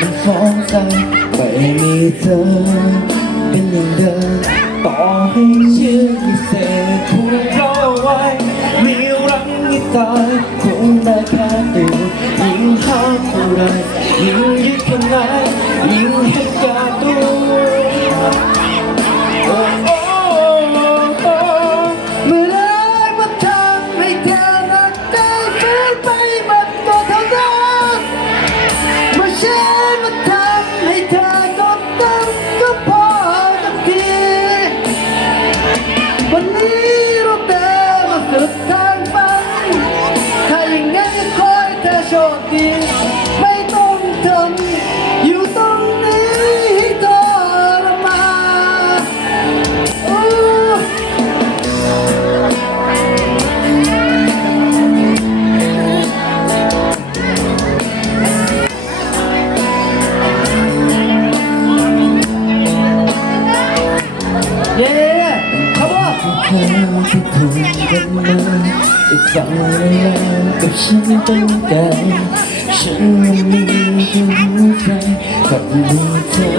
มันฟ้องใจไม่มีเธอ เป็นอย่างเดิมต่อให้ชื่อพิเศษทุก อ ที่ถูกกันมาอีกฝั่งแล้วกับฉันตั้งแต่ฉันมีหัวใจกับมีเธอ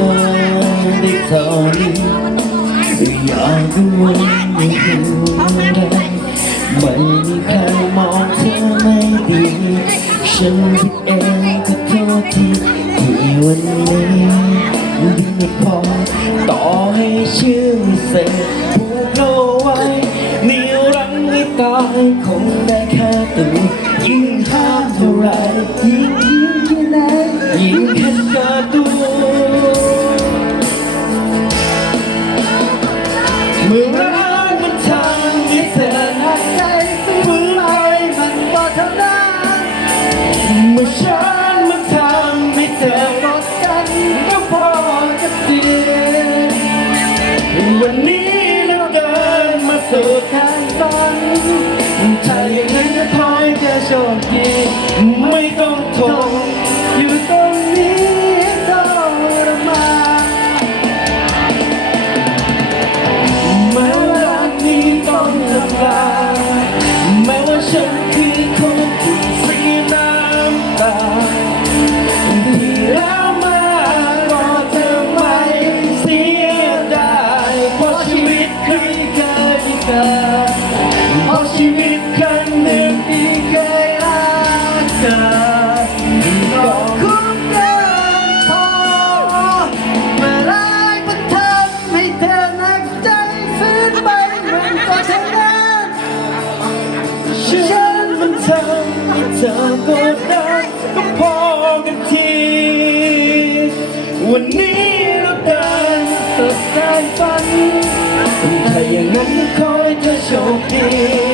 ได้เท่านี้อยากรู้ว่าไม่รู้อะไรไม่มีใครมองเธอไม่ดีฉันผิดเองขอโทษทีที่วันนี้ดีไม่พอต่อให้ชื่อเสร็จผูกเราไว้ ก็ให้ตายคงได้แค่ตัวยิ่งห้ามเท่าไรยิ่งยิ่งแค่ไหนยิ่งเห็นแก่ตัวเมื่อ สู่ทางฝันถ้าอย่างนั้นก็ขอให้เธอโชคดีไม่ต้องทน เธอก็คุ้มกันพอเมื่อไรมันทำให้เธอหนักใจฝืนไปมันก็เท่านั้นฉันมันทำให้เธอกดดันก็พอกันที วันนี้เราเดินสุดสายฝันถ้าอย่างนั้นก็ขอให้เธอโชคดี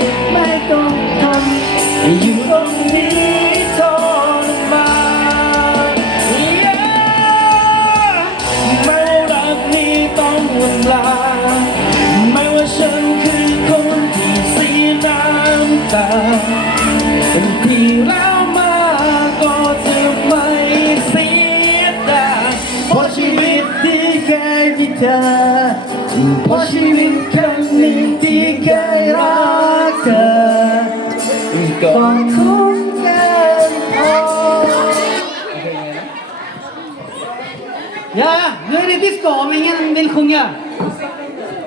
Ja, nu är det disco om ingen vill sjunga.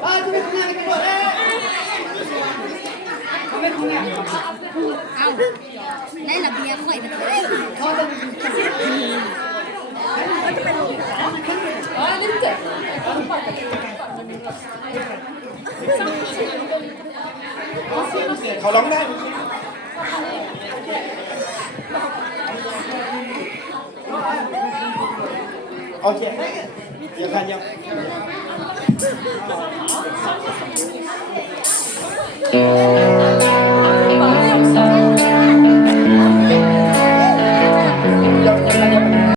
Ja, du sjunga, เบียบข่อยมาเถอะเขาร้องได้โอเคเดี๋ยวกันเดี๋ยวเ